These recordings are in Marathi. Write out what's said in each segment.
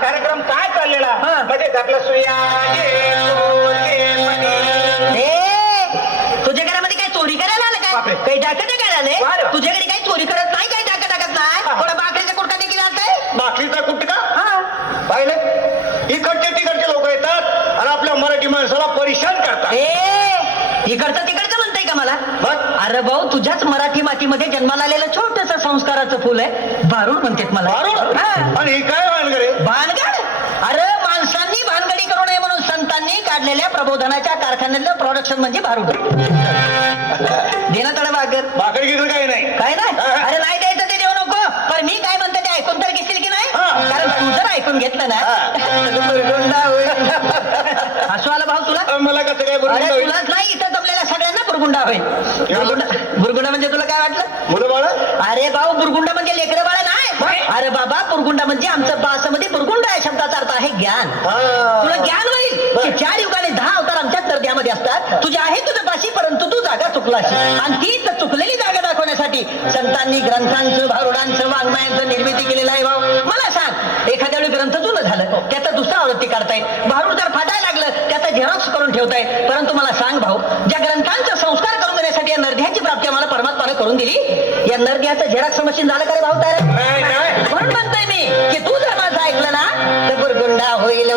कार्यक्रम काय चाललेला म्हणजे आपला सुया तुझ्या घरामध्ये काय चोरी करायला आलं काय काही टाकत काय आलंय तुझ्याकडे काही चोरी करत नाही काही टाकत नाही थोडा बाकरीचा कुटका देखील आणताय बाकरीचा कुटका पाहिलं इकडचे तिकडचे लोक येतात आणि आपल्या मराठी माणसाला परेशान करतात इकडचं तिकडचं म्हणताय का मला अरे भाऊ तुझ्याच मराठी मातीमध्ये जन्माला आलेलं छोटस संस्काराचं फुल आहे भारूड म्हणतात मला आणि ही काय भानगड भानगड अरे माणसांनी भानगडी करू नये म्हणून संतांनी काढलेल्या प्रबोधनाच्या कारखान्यातलं प्रोडक्शन म्हणजे भारूड देणं तळ भाकर गिकर काही नाही काय नाही अरे नाही द्यायचं ते देऊ नको पण मी काय म्हणते ते ऐकून तर घेतील की नाही कारण तू जर ऐकून घेतलं ना असं आलं भाऊ तुला मला कसं काय तुलाच नाही इथं जमलेल्या सगळ्यांना बुरगुंडा होईल बुरगुंडा म्हणजे तुला काय वाटलं मुलं बाळ अरे भाऊ बुरगुंडा म्हणजे लेकरं बाळ नाही अरे बाबा बुरगुंडा म्हणजे आमचं भाषेमध्ये बुरगुंडा या शब्दाचा अर्थ आहे ज्ञान तुला ज्ञान होईल 4 युगाने 10 अवतार आमच्या दर्ग्यामध्ये असतात तुझ्या आहे तुझ्या पाशी परंतु तू जागा चुकलाशी आणि ती चुकलेली जागा दाखवण्यासाठी संतांनी ग्रंथांचं भारुडांचं वाङ्मयांचं निर्मिती केलेलं आहे भाऊ मला सांग एखाद्या वेळी ग्रंथ जुनं झालं त्याचा दुसरा आवृत्ती काढताय भारूड जर फाटायला लागलं त्याचा झेरॉक्स करून ठेवताय परंतु मला सांग भाऊ ज्या ग्रंथांचा संस्कार करून देण्यासाठी या नरध्याची प्राप्ती आम्हाला परमात्माने करून दिली या नरध्याचं झेरॉक्स मशीन झालं का रे भाऊ तयार म्हणून म्हणतोय मी की तू जर माझं ऐकलं ना तर बुरगुंडा होईल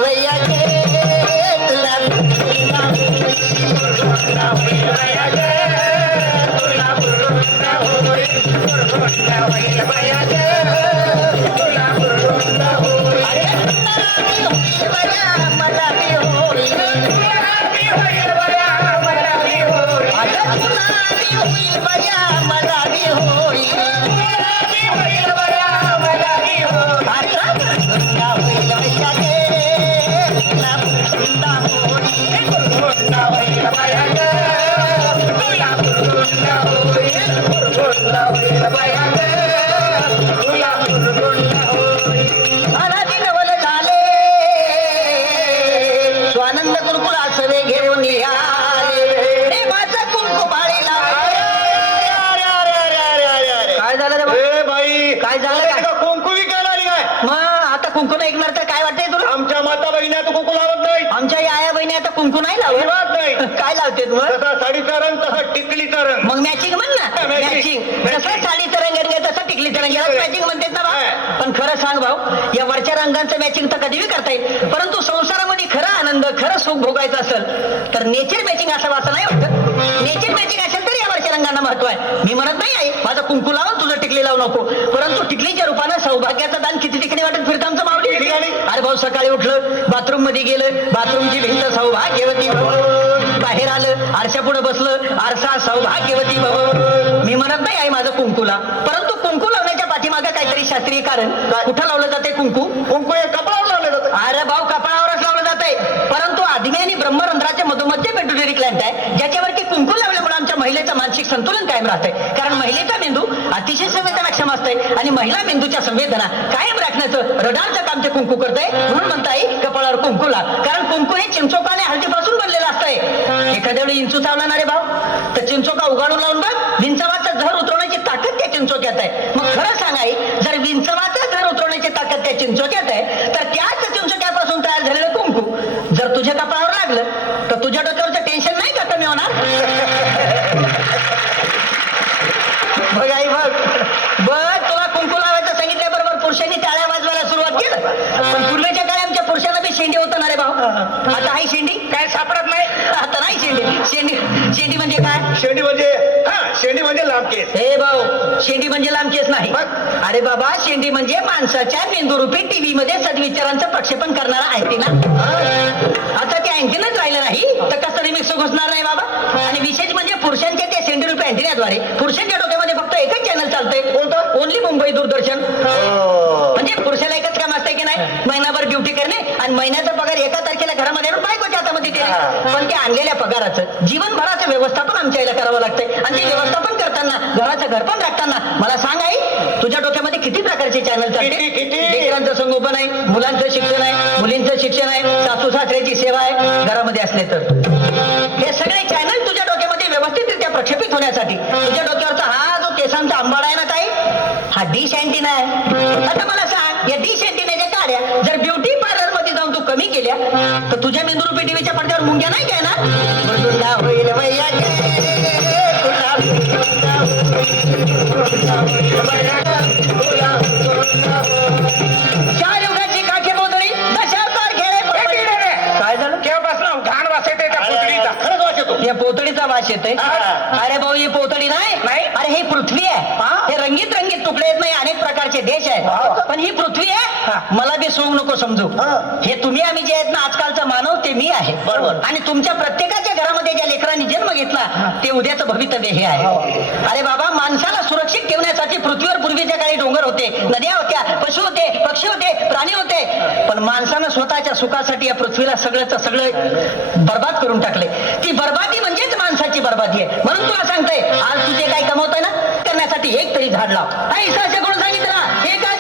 स्वानंद गुरुकुल आसवे घेऊन काय झालं रे बाई काय झालं कुंकू विकायला आली काय मग आता कुंकू नाही ऐकणार तर काय वाटतंय तुला आमच्या माता बहिणी आता कुंकू लावत नाही आमच्या आया बहिणी आता कुंकू नाही लावत नाही काय लावते तू जसा साडीचा रंग तसा टिकलीचा रंग मग मॅचिंग म्हण ना मॅचिंग जसं साडीचा रंग आहे तसं टिकलीचा रंग याला मॅचिंग म्हणतात ना भाऊ पण खरं सांग भाऊ या वरच्या रंगांचं मॅचिंग तर कधीही करता येईल परंतु संसारामध्ये खरा आनंद खरं सुख भोगायचं असेल तर नेचर मॅचिंग असं वाटत नाही वाटत नेचर मॅचिंग असेल तर या वरच्या रंगांना महत्व आहे मी म्हणत नाही आहे माझं कुंकू लावून तुझं टिकली लावू नको परंतु टिकलीच्या रूपानं सौभाग्याचं दान किती ठिकाणी वाटत फिरतं आमचं माऊली अरे भाऊ सकाळी उठलं बाथरूम मध्ये गेलं बाथरूमची भिंत सौभाग्यवती भव बाहेर आलं आरशा पुढे बसलं आरसा सौभाग्यवती भव मी म्हणत नाही आहे माझं कुंकूला परंतु कुंकू लावण्याच्या पाठीमागे काहीतरी शास्त्रीय कारण कुठं लावलं जाते कुंकू कुंकू हे कपाळावर लावलं जातं अरे भाऊ कपाळावरच लावलं जात आहे परंतु आदिमी आणि ब्रह्मरंध्राच्या मधोमध्य पेट्युटरी ग्लँड आहे ज्याच्यावरती कुंकू लावल्यामुळे आमच्या महिलेचं मानसिक संतुलन कायम राहतंय कारण महिलेचा मेंदू अतिशय संवेदनाक्षम असतंय आणि महिला मेंदूच्या संवेदना कायम राखण्याचं रडारचं काम ते कुंकू करतंय म्हणून म्हणताय कपाळावर कुंकूला कारण कुंकू हे चिंचोकाने हळदीपासून बनलेलं असतंय एखाद्या वेळी इंचू चावला रे भाऊ तर चिंचोका उघडून लावून बघ विंचवाचं झर उतरवण्याची ताकद त्या चिंचोक्यात आहे मग खरं सांगाय जर विंचवाचं झर उतरवण्याची ताकद त्या चिंचोक्यात आहे तर त्याच चिंचोक्यापासून तयार झालेलं कुंकू जर तुझ्या कपाळावर लागलं तर तुझ्या डोक्यावरचं टेन्शन नाही का कमी होणार बघ आई बघ बघ तुला कुंकू लावायचं सांगितल्याबरोबर पुरुषांनी टाळ्या वाजवायला सुरुवात केलं पण पूर्वीच्या काळी आमच्या पुरुषांना बी शेंडी होतं ना रे भाऊ आता आहे शेंडी काय सापडत नाही आता नाही शेंडी शेंडी शेंडी म्हणजे काय शेंडी म्हणजे शेंडी म्हणजे लांब केस हे भाऊ शेंडी म्हणजे लांब केस नाही अरे बाबा शेंडी म्हणजे माणसाच्या मेंदूरूपी टीव्ही मध्ये सद्विचारांचं प्रक्षेपण करणारा अँटेना आता ते अँटेनाच राहिलं नाही तर कसं रिमिक्स घुसणार नाही बाबा आणि विशेष म्हणजे पुरुषांच्या त्या शेंडी रूपी अँटेनाद्वारे पुरुषांच्या डोक्यामध्ये फक्त एकच चॅनल चालतंय कोणतं ओनली मुंबई दूरदर्शन काय महिनाभर ड्युटी करणे आणि महिन्याचा पगार एका तारखेला घरामध्ये आणून बायकोच्या हातामध्ये देणे. पण त्या आणलेल्या पगाराचं जीवनभराचं व्यवस्थापन आमच्या आईला करावं लागतंय आणि ते व्यवस्थापन करताना घराचं घर पण राखताना मला सांग आई, तुझ्या डोक्यामध्ये किती प्रकारचे चॅनल चालते? किती? लेकरांचं संगोपन आहे, मुलांचं शिक्षण आहे, मुलींचं शिक्षण आहे, सासू सासऱ्याची सेवा आहे घरामध्ये असले तर. हे सगळे चॅनल तुझ्या डोक्यामध्ये व्यवस्थितरित्या प्रक्षेपित होण्यासाठी तुझ्या डोक्यावरचा हा जो केसांचा आंबाडा आहे ना ताई, हा डिश अँटिना आहे. आता मला सांग, या डिश अँटिनाच्या काड्या जर ब्युटी पार्लर मध्ये जाऊन तू कमी केल्या तर तुझ्या मेंदुरूपी टीव्हीच्या पडद्यावर मुंग्या नाही काय ना? बदलला होईल वैया गे, तुला चार युगाची काठी बोदळी दशावतार खेळे पडपडी. काय झालं? केव्हापासून घाण वास येते त्या पुतळीचा. खरंच वाच येतो. या पोतडीचा वास येतोय. अरे भाऊ, ही पोतडी नाही, अरे ही पृथ्वी आहे. हे रंगीत रंगीत तुकडे आहेत, नाही अनेक प्रकारचे देश आहेत, पण ही पृथ्वी आहे. मला बी सोंग नको समजू. हे तुम्ही आम्ही जे आहेत ना आजकालचा मानव, ते मी आहे. बरोबर. आणि तुमच्या प्रत्येकाच्या घरामध्ये ज्या लेकरांनी जन्म घेतला ते उद्याचं भवितव्य हे आहे. अरे बाबा, माणसाला सुरक्षित ठेवण्यासाठी पृथ्वीवर पूर्वीच्या काळी डोंगर होते, नद्या होत्या, पशु होते, पक्षी होते, प्राणी होते, पण माणसानं स्वतःच्या सुखासाठी या पृथ्वीला सगळं बर्बाद करून टाकले. ती बर्बादी म्हणजेच माणसाची बर्बादी आहे. म्हणून तुला सांगतोय, आज तुझे काय कमवतोय ना करण्यासाठी एक तरी झाड लाव. आई सासे कोण सांगितलं? हे काय